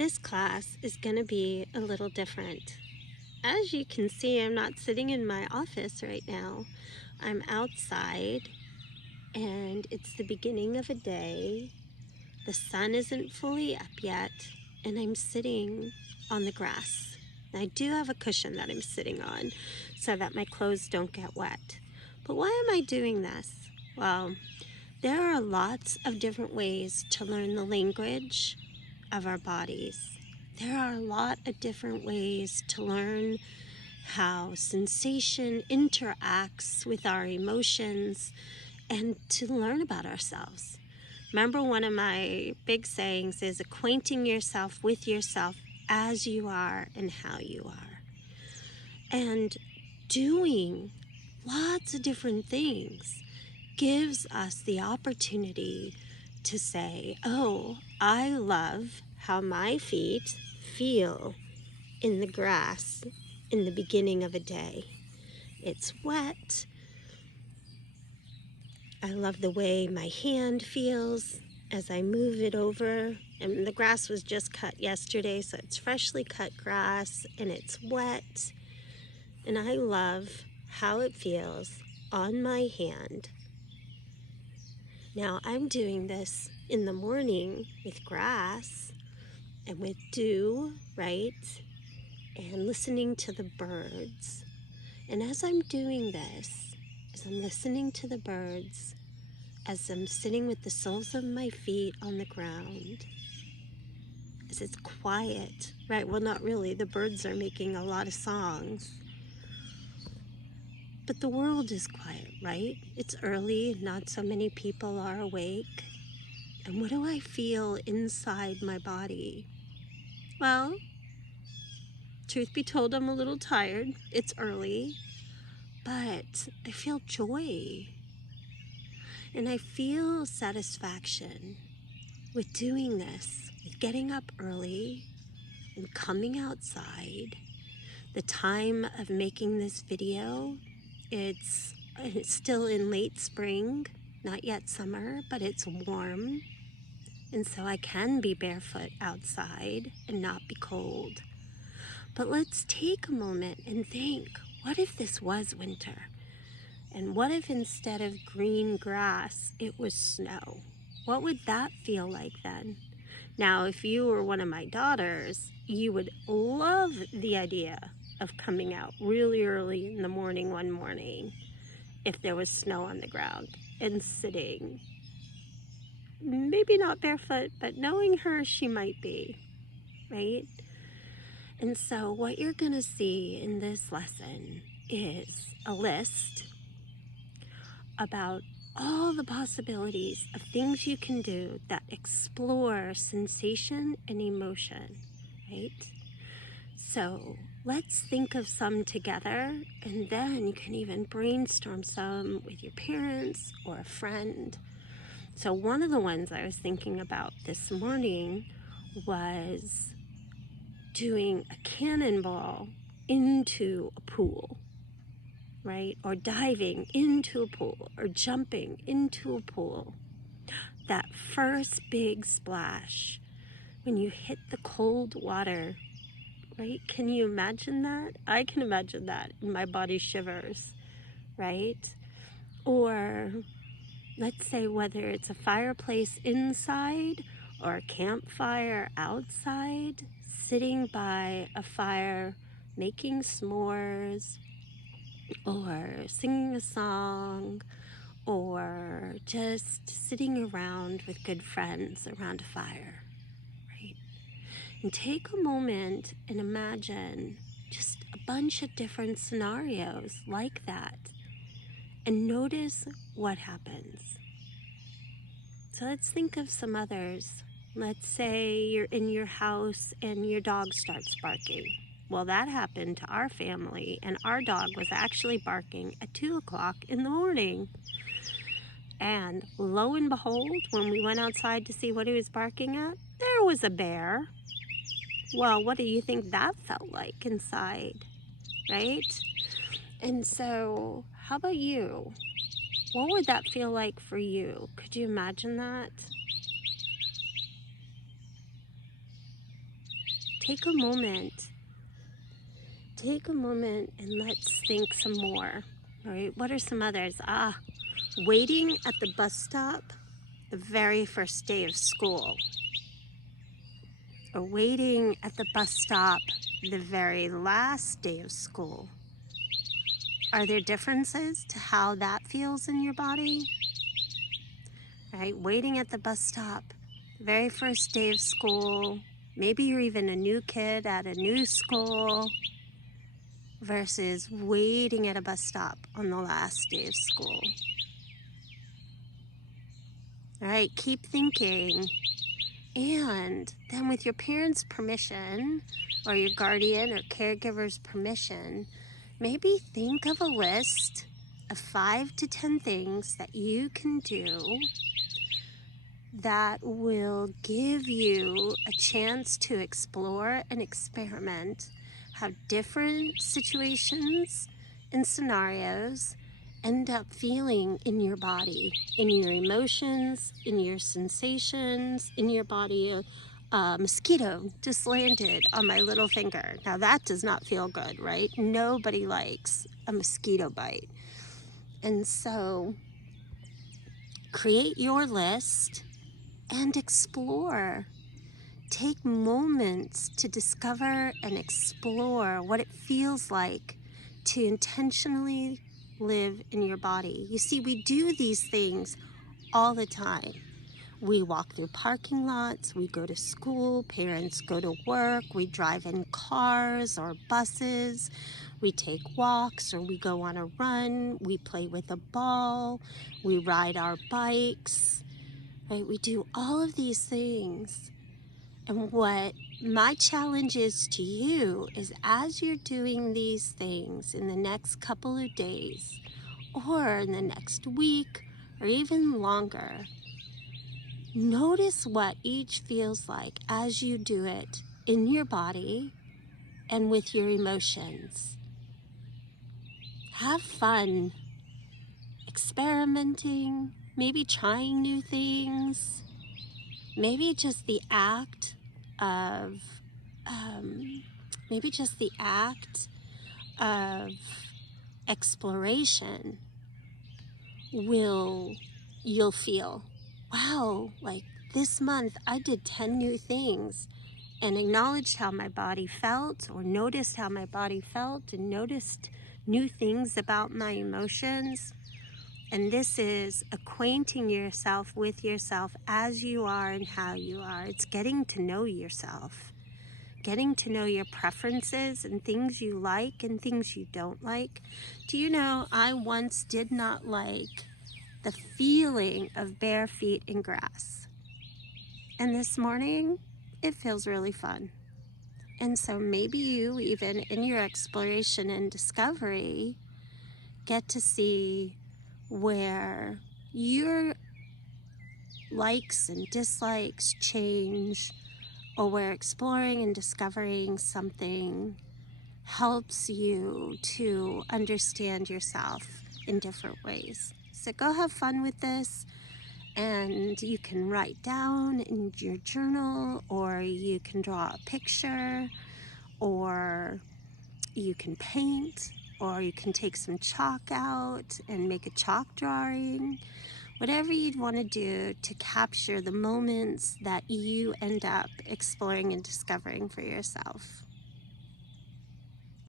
This class is going to be a little different. As you can see, I'm not sitting in my office right now. I'm outside and it's the beginning of a day. The sun isn't fully up yet and I'm sitting on the grass. I do have a cushion that I'm sitting on so that my clothes don't get wet. But why am I doing this? Well, there are lots of different ways to learn the language of our bodies. There are a lot of different ways to learn how sensation interacts with our emotions and to learn about ourselves. Remember, one of my big sayings is acquainting yourself with yourself as you are and how you are. And doing lots of different things gives us the opportunity to say, oh, I love how my feet feel in the grass in the beginning of a day. It's wet. I love the way my hand feels as I move it over. And the grass was just cut yesterday, so it's freshly cut grass and it's wet. And I love how it feels on my hand. Now I'm doing this in the morning with grass and with dew, right? And listening to the birds. And as I'm doing this, as I'm listening to the birds, as I'm sitting with the soles of my feet on the ground, as it's quiet, right? Well, not really. The birds are making a lot of songs. But the world is quiet, right? It's early, not so many people are awake. And what do I feel inside my body? Well, truth be told, I'm a little tired. It's early, but I feel joy. And I feel satisfaction with doing this, with getting up early and coming outside. The time of making this video, it's still in late spring, not yet summer, but it's warm. And so I can be barefoot outside and not be cold. But let's take a moment and think, what if this was winter? And what if instead of green grass, it was snow? What would that feel like then? Now, if you were one of my daughters, you would love the idea of coming out really early in the morning one morning if there was snow on the ground and sitting. Maybe not barefoot, but knowing her, she might be, right? And so what you're going to see in this lesson is a list about all the possibilities of things you can do that explore sensation and emotion, right? So let's think of some together, and then you can even brainstorm some with your parents or a friend. So one of the ones I was thinking about this morning was doing a cannonball into a pool, right? Or diving into a pool or jumping into a pool. That first big splash when you hit the cold water, right? Can you imagine that? I can imagine that, and my body shivers, right? Or let's say whether it's a fireplace inside or a campfire outside, sitting by a fire, making s'mores, or singing a song, or just sitting around with good friends around a fire, right? And take a moment and imagine just a bunch of different scenarios like that and notice what happens. So let's think of some others. Let's say you're in your house and your dog starts barking. Well, that happened to our family, and our dog was actually barking at 2 o'clock in the morning. And lo and behold, when we went outside to see what he was barking at, there was a bear. Well, what do you think that felt like inside, right? And so, how about you? What would that feel like for you? Could you imagine that? take a moment. Take a moment and let's think some more. All right, what are some others? Waiting at the bus stop the very first day of school, or waiting at the bus stop the very last day of school. Are there differences to how that feels in your body? Right, waiting at the bus stop, very first day of school, maybe you're even a new kid at a new school, versus waiting at a bus stop on the last day of school. All right, keep thinking. And then with your parents' permission, or your guardian or caregiver's permission, maybe think of a list of 5 to 10 things that you can do that will give you a chance to explore and experiment how different situations and scenarios end up feeling in your body, in your emotions, in your sensations, in your body. A mosquito just landed on my little finger. Now that does not feel good, right? Nobody likes a mosquito bite. And so create your list and explore. Take moments to discover and explore what it feels like to intentionally live in your body. You see, we do these things all the time. We walk through parking lots, we go to school, parents go to work, we drive in cars or buses, we take walks or we go on a run, we play with a ball, we ride our bikes, right? We do all of these things. And what my challenge is to you is, as you're doing these things in the next couple of days, or in the next week, or even longer, notice what each feels like as you do it in your body and with your emotions. Have fun experimenting, maybe trying new things, maybe just the act of exploration you'll feel, wow, like this month I did 10 new things, and acknowledged how my body felt, or noticed how my body felt, and noticed new things about my emotions. And this is acquainting yourself with yourself as you are and how you are. It's getting to know yourself, getting to know your preferences and things you like and things you don't like. Do you know, I once did not like the feeling of bare feet in grass. And this morning, it feels really fun. And so maybe you, even in your exploration and discovery, get to see where your likes and dislikes change, or where exploring and discovering something helps you to understand yourself in different ways. So go have fun with this, and you can write down in your journal, or you can draw a picture, or you can paint, or you can take some chalk out and make a chalk drawing. Whatever you'd want to do to capture the moments that you end up exploring and discovering for yourself.